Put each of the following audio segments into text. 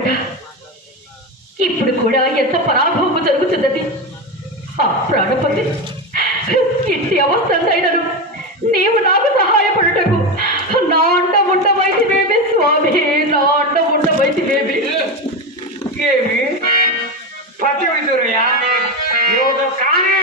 ఒకట ఇప్పుడు కూడా ఎంత పరాభవము జరుగుతున్నది. ఆ ప్రాణపతి ఇంటి అవస్థైనను నీవు నాకు సహాయపడుటకు నా అండముండమైతివేమి స్వామి, నా అండముండమైతివేమి. ఏమి పతి విదురయ్యా ఏదో కానీ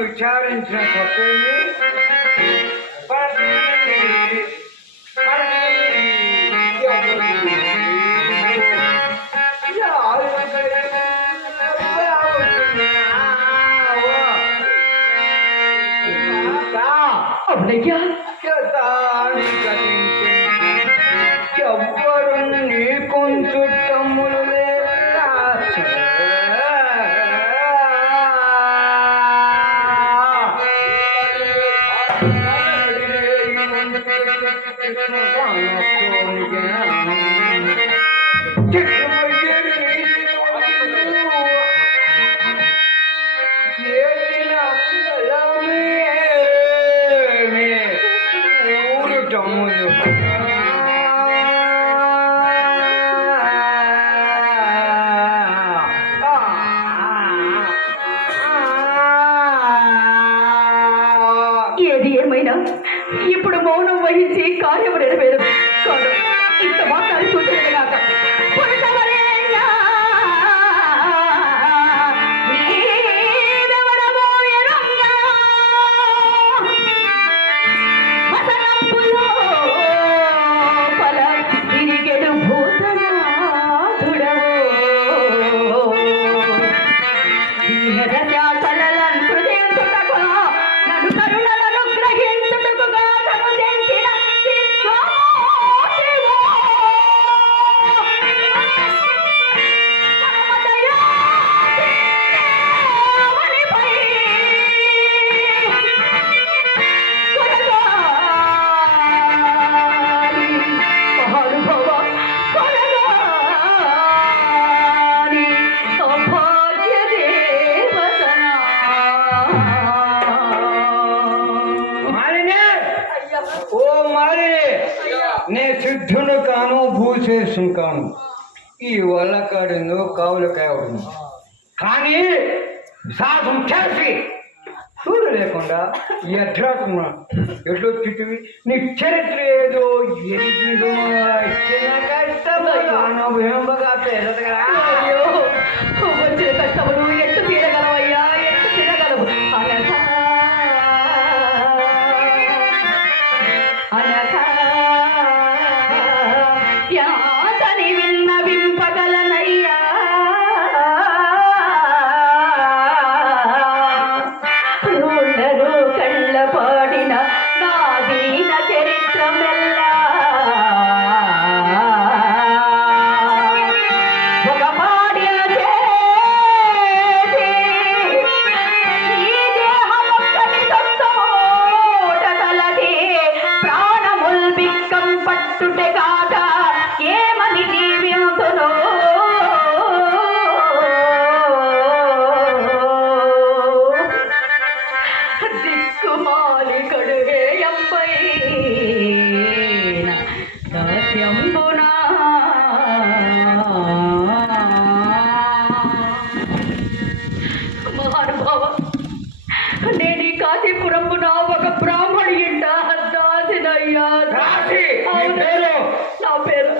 విచారించిన తప్పేమి అవునయ్యా, ఎవ్వరు నీకు చుట్టములు ఏది ఏమైనా ఇప్పుడు మౌనం వహించి కార్యము నెరవేరు కాదు. ఇంత మాట్లాడి చూసేది కాక నే సిద్ధును కాను భూశేషును కాను, ఈ వల్ల కాడిందో కావులు కావడం కానీ సాహసం చేసి చూడు లేకుండా ఎట్లా ఎట్లు చిట్టువి నీ చరిత్ర ఏదో వచ్చే కష్టములు ఎట్టు తీరగలవయ్యా, ఎట్టు తీరగలవు. యాతని విన్నవింపగలనయ్యా, రోళ్ళరు కళ్ళ పాడిన నా దీన చరిత్రమెల్లా ఒక పాడిన చేసి ఈ దేహమొక్కటి సొత్తోట కలది ప్రాణముల్ బిక్కం పట్టుటే కాక ఏమని జీవింతును. దిక్కుమాలి కడుగే ఎంపై దాస్యంబునా మహానుభావ, నేను ఈ కాశీపురంబున ఒక బ్రాహ్మణి ఇంట దాసినయ్యా. నా పేరు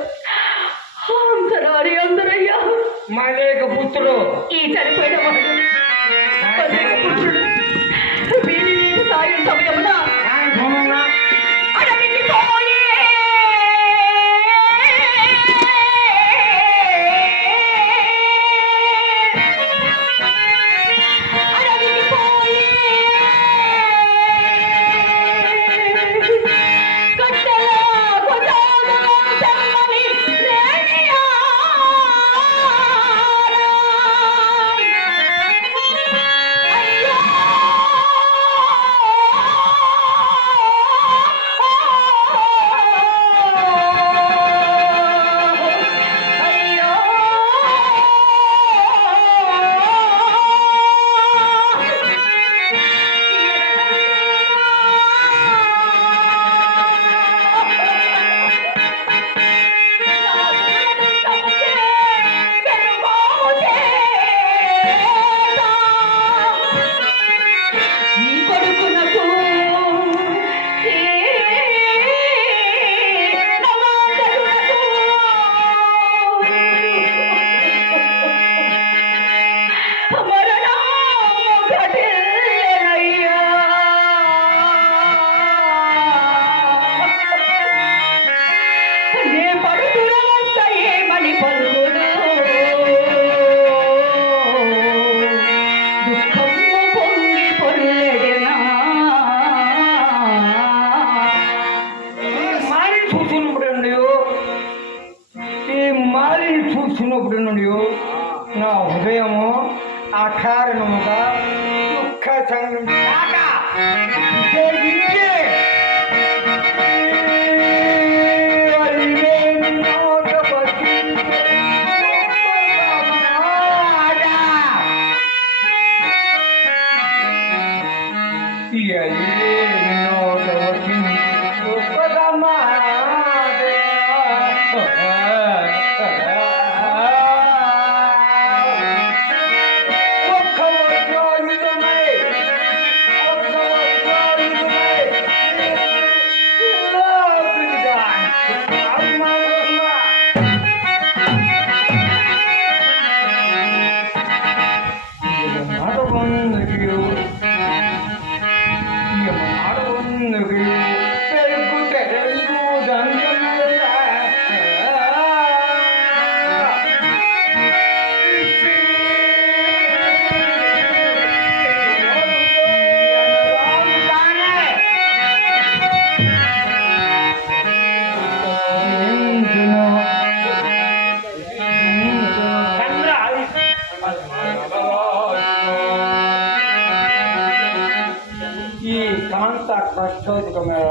ఈ కాంత కష్టోదకమేళ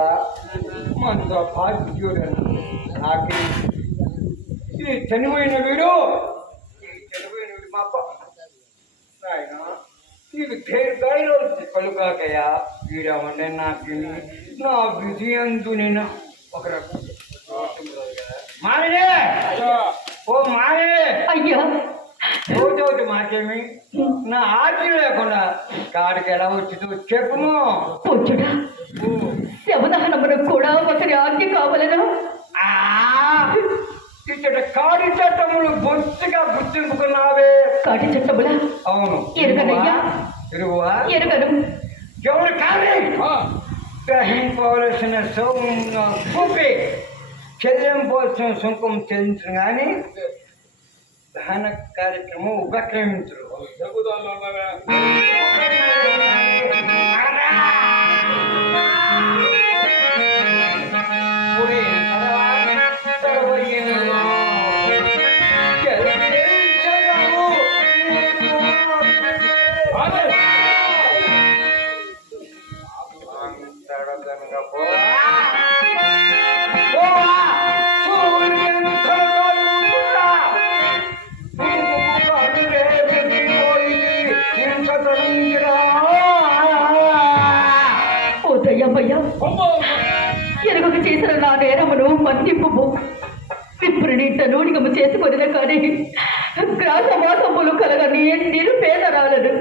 మనతో భాగ్యుడని నాకు ఈ చనిపోయిన వీడు మా అప్ప ఆయన నీకు దీర్ఘాయులో కలుగాకయ్యా వీడమంటే నాకు నా విధి అందు నేను ఒక రకం మానే ఓ మానే అయ్యా రోజు మాకేమి నా ఆజ్ఞ లేకుండా కాడికి ఎలా వచ్చిందో చెప్పును పొచ్చుడా శవదహనమునకు కూడా ఒకరి ఆజ్ఞ కావాలను ఇక్కడ కాడి చట్టములు బొత్తిగా గుర్తింపుకున్నావే కాటి చట్టముల అవును ఎరుగనయ్యా ఎరుగువా ఎరుగను ఎవరు కాదు గ్రహింపవలసిన చూపి చెల్లింపవలసిన సుంకం చెల్లించను కానీ దహన కార్యక్రమం ఉపక్రమించరు ఎరుగకు చేసిన నా నేరమును మన్నింపు విప్రునింట నూనిగము చేసుకొనిన కానీ గ్రాసవాసములు కలగని నిరుపేదరాలను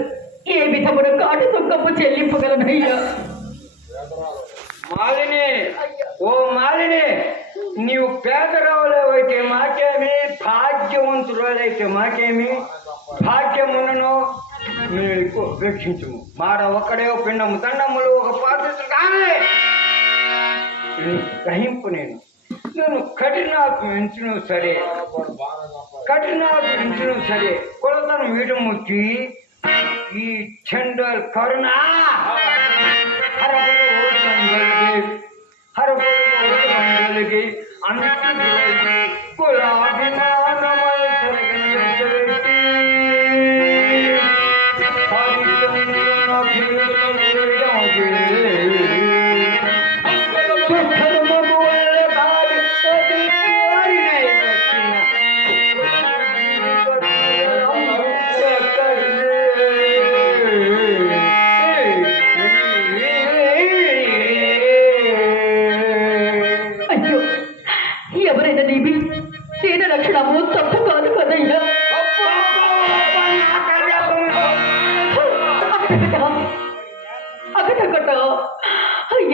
ఏ విధమును కాటి సుఖము చెల్లింపగలనయ్యా మాలిని ఓ మాలిని నీవు పేదరావులైతే మాకేమి భాగ్యవంతురాలైతే మాకేమి భాగ్యములను మీకు రక్షించము మాడ ఒక్కడే పిండము దండములు ఒక పాత్ర కానీ గ్రహింపు నేను కఠినాకు ఎంచును సరే కొలతను వీడముచ్చి ఈ చండల్ కరుణ హరబలిగి అన్ని కులాభిమానమల్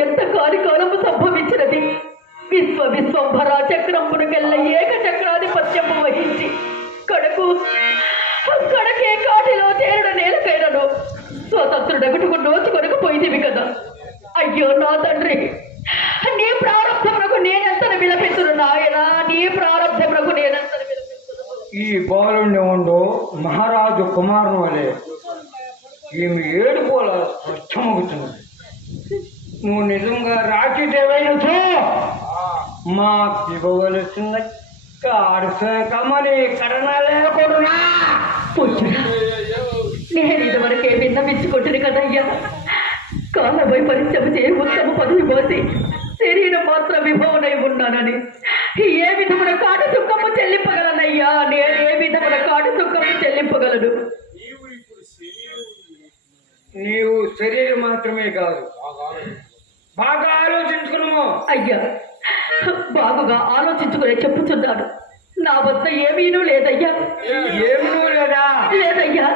ఎంత కాలికాలము సంభవించినది విశ్వంభర చక్రమునకెల్ల ఏక చక్రాధిపత్యము వహించి కడకే కాటిలో తేరడ నేలకైనను స్వతంత్రుడగటుకు నోచుకొనకపోయింది కదా. అయ్యో నా తండ్రి, నీ ప్రారంభమునకు నేనెంతను విలపెత్తును నాయనా, నీ ప్రారంభమునకు నేనెంతను విలపెత్తును. ఈ బాలుణ్ణి ఉండు మహారాజు కుమారుని వలె ఈమె ఏడుకోల స్వచ్ఛమవుతున్నది. నువ్వు నిజంగా రాచిదేవైనతో మాకు ఇవ్వవలసిన కాడుకమని కరణ లేకుండా నేను ఇదివరకే విన్నవించుకుంటుంది కదయ్యా. కాల వైపరీత్యం చే ఉత్తమ పదవి పోసి శరీరం మాత్రం విభవనై ఉన్నానని ఏ విధమున కాటు దుఃఖము చెల్లింపగలనయ్యా? నేను ఏ విధమున కాటు దుఃఖము చెల్లింపగలను? నీవు శరీరం మాత్రమే కాదు, బాగా ఆలోచించుకున్నాము. అయ్యా బాగుగా ఆలోచించుకునే చెప్పుచున్నాను. నా వద్ద ఏమీనూ లేదయ్యా. ఏమీ లేదా? లేదయ్యా.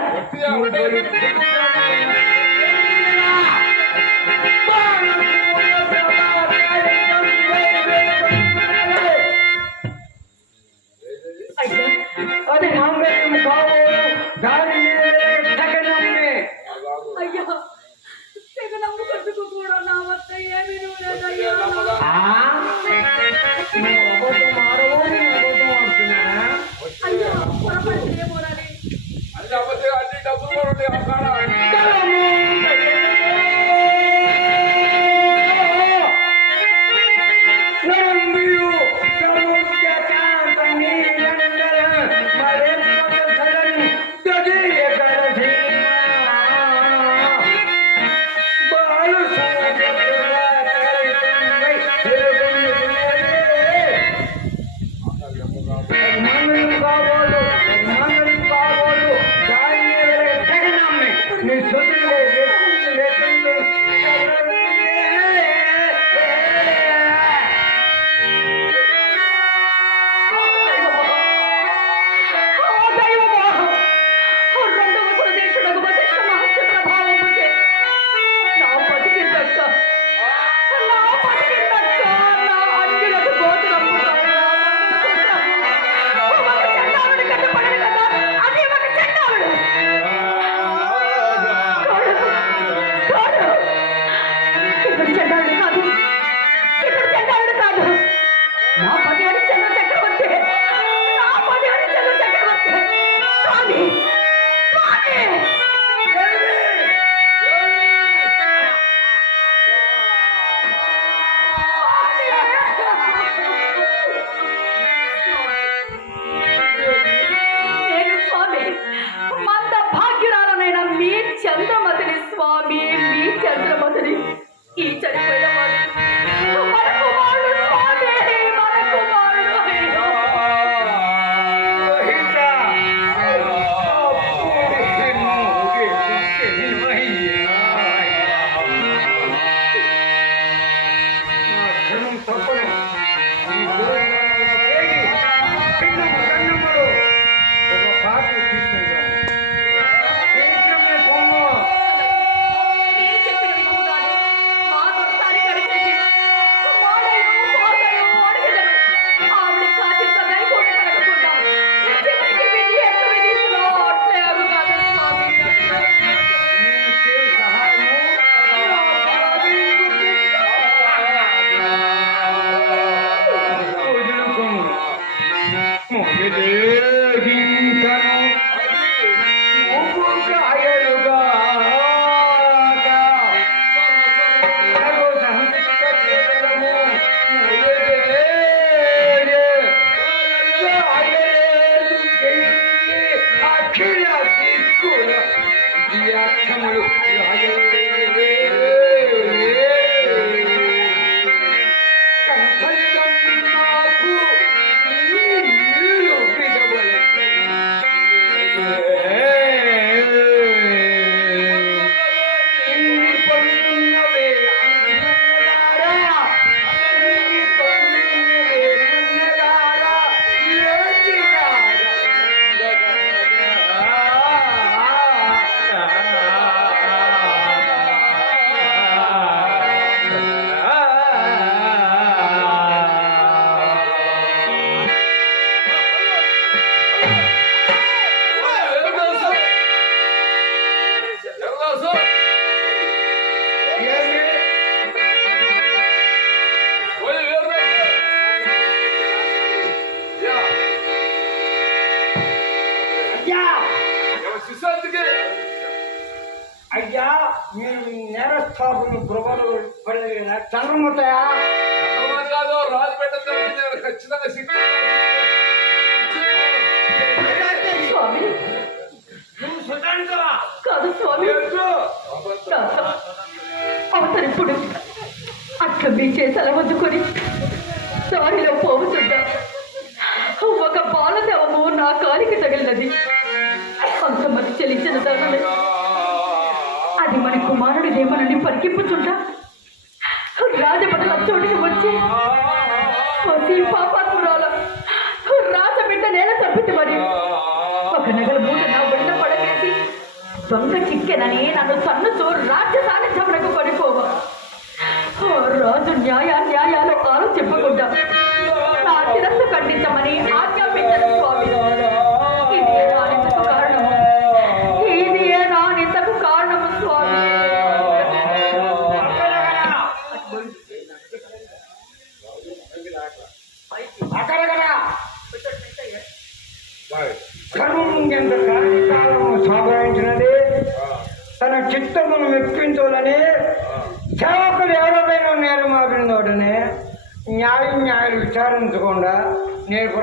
అయ్యా అది మాంగళ్యం కావు, దాని తగనమ్మే. అయ్యా తెగ నమ్ముకొట్టుకు కూడా నా వద్ద ఏమీనూ లేదయ్యా. నువ్వు అబద్ధం ఆడవు, నేను అబద్ధం ఆడుతున్నానా? అయ్యా పొరపడితే ఏమోనని. చంద్రమతిని స్వామి, మీ చంద్రమతిని. ఈ చనిపోయిన వాడు మన కుమారుడు స్వామి, మన కుమారుడు. అయ్యో. మీరు చెప్పిన విధముగానే మా దొరసారి కడిచేసి మాడలు, మోసలు, అడిగెదరు. ఆవిడ కాసింత దయ కూడా కలగకుండా చివరికి విధి ఎంత విధిస్తుందో అట్లే అగుగాను స్వామి. అయ్యా, మీరు నేరస్థాపన గృహలు చంద్రమతయా ఖచ్చితంగా స్వామి నువ్వు సుతంత్ర కాదు స్వామి. అవతరిప్పుడు అట్లా మీ చేసి అలవద్దుకొని దారిలో పోవుతుందా ఒక బాలదేవము నా కాలికి తగిలినది. అంతమంది చెల్లించిన దానమే అది మన కుమారుడిదేమనని పరికింపుచుంటా రాజమండ్రి చోటికి వచ్చి పాపాత్మురాల రాజబిడ్డ నేల తప్పితే మరి ఒక నగల మూట నా బిడ్డ పడవేసి దొంగ చిక్కెనని నన్ను సన్నుతో రాజ్య సాధించమనకు పడిపోవా రాజు న్యాయాలు ఆలోచింపకుండా నా శిరస్సు ఖండించమని ఆజ్ఞాపించను స్వామి. ఇదే నా నిందకు కారణము, ఇదే నా నిందకు కారణము స్వామి. సంభవించినది తన చిత్తమును మెప్పించాలని సేవకులు ఎవరిపైన ఉన్నారు మా బృందోడనే న్యాయాలు విచారించకుండా నేను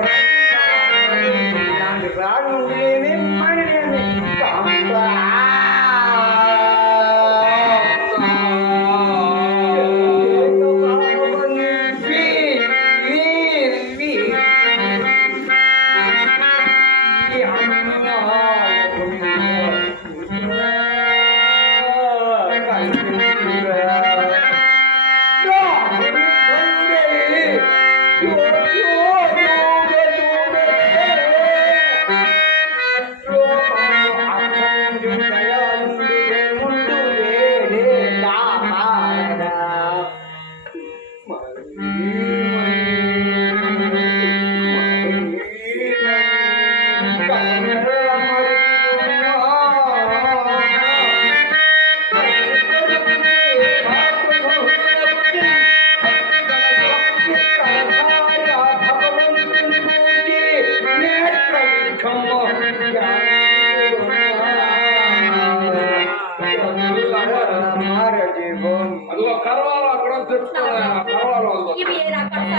రాజు ఉండేది మనలేమి ఇవి ఏ రకాల